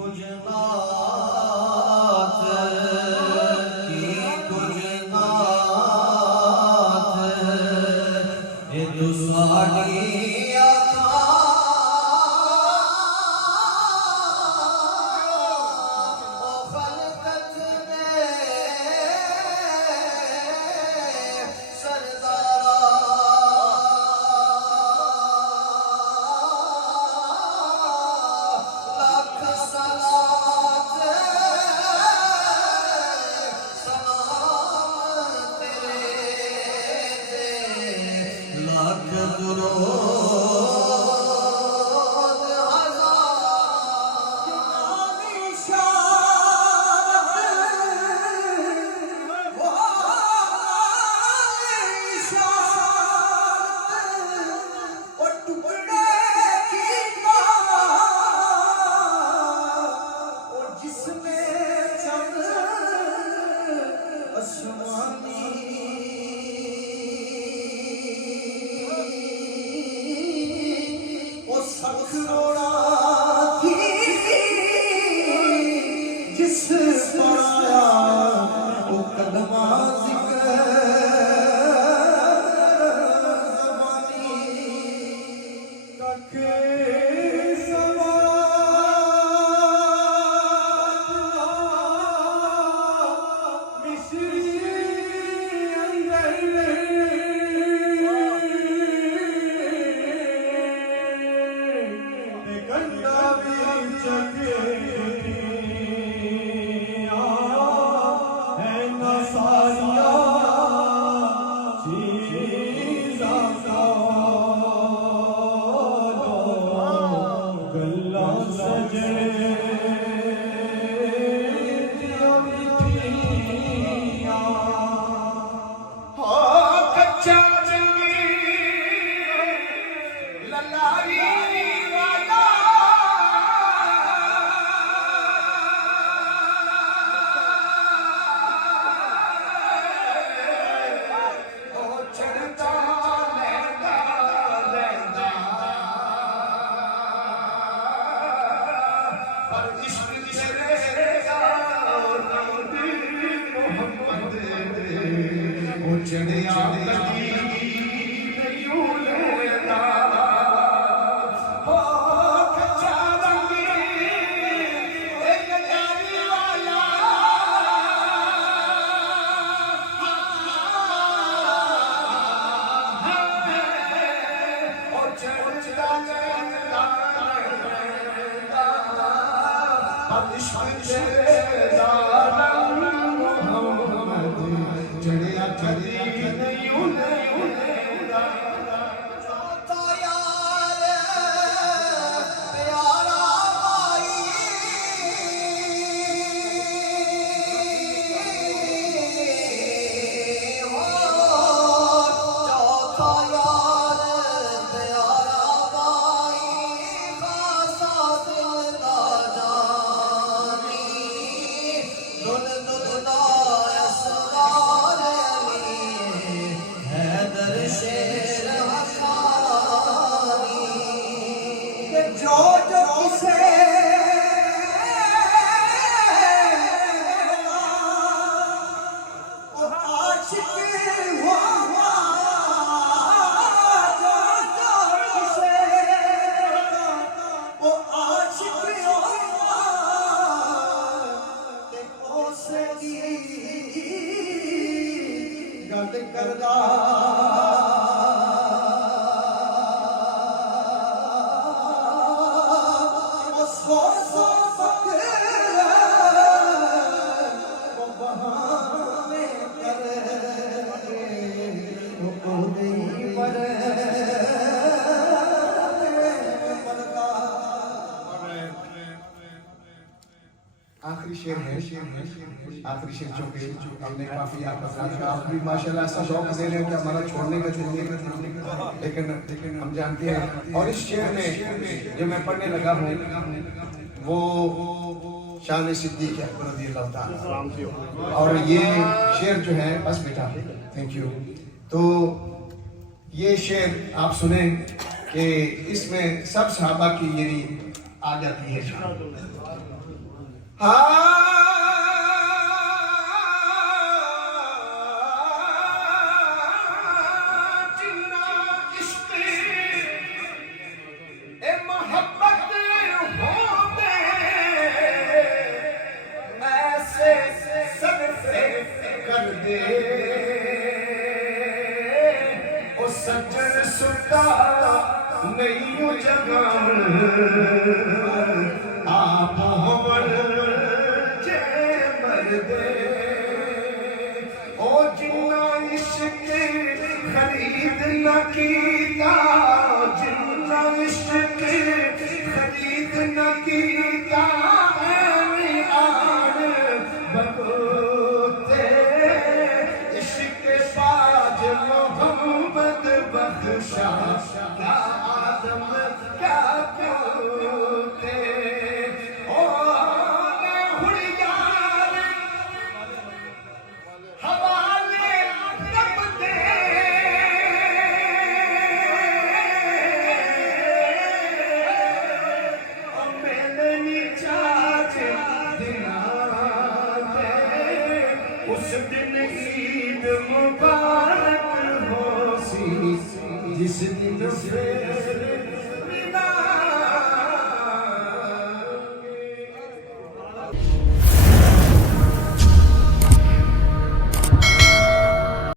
कुछ नात की कुछ नात ये तो साड़ी आखिरी शेर है, आखिरी शेर जो कि हमने काफी आप भी माशाल्लाह ऐसा शौक दे रहे हैं कि हमारा छोड़ने का लेकिन हम जानते हैं। और इस शेर में जो मैं पढ़ने लगा हूँ वो शान सिद्दीक अकबर रज़ियल्लाहु ताला, और ये शेर जो है, बस बेटा थैंक यू। तो ये शेर आप सुने कि इसमें सब सहाबा की ये आ जाती है शान। जिन्ना इश्क ए मोहब्बत होते ऐसे सदसे कर दे ओ सज्जन सुता नहीं जगान आप होवन जे मरदे ओ जिन्ना इश्क खरीद न कीता जिन्ना इश्क खरीद न कीता ऐवें आन बकोते इश्क बाज मोहम्मद बख्शा क्या आदम क्या क्यों ओ हुड़ यार हवाले रब दे ओ मैंने नी चाच दिना दे उस दिन ईद मुबारक हो सी जिस दिन फिर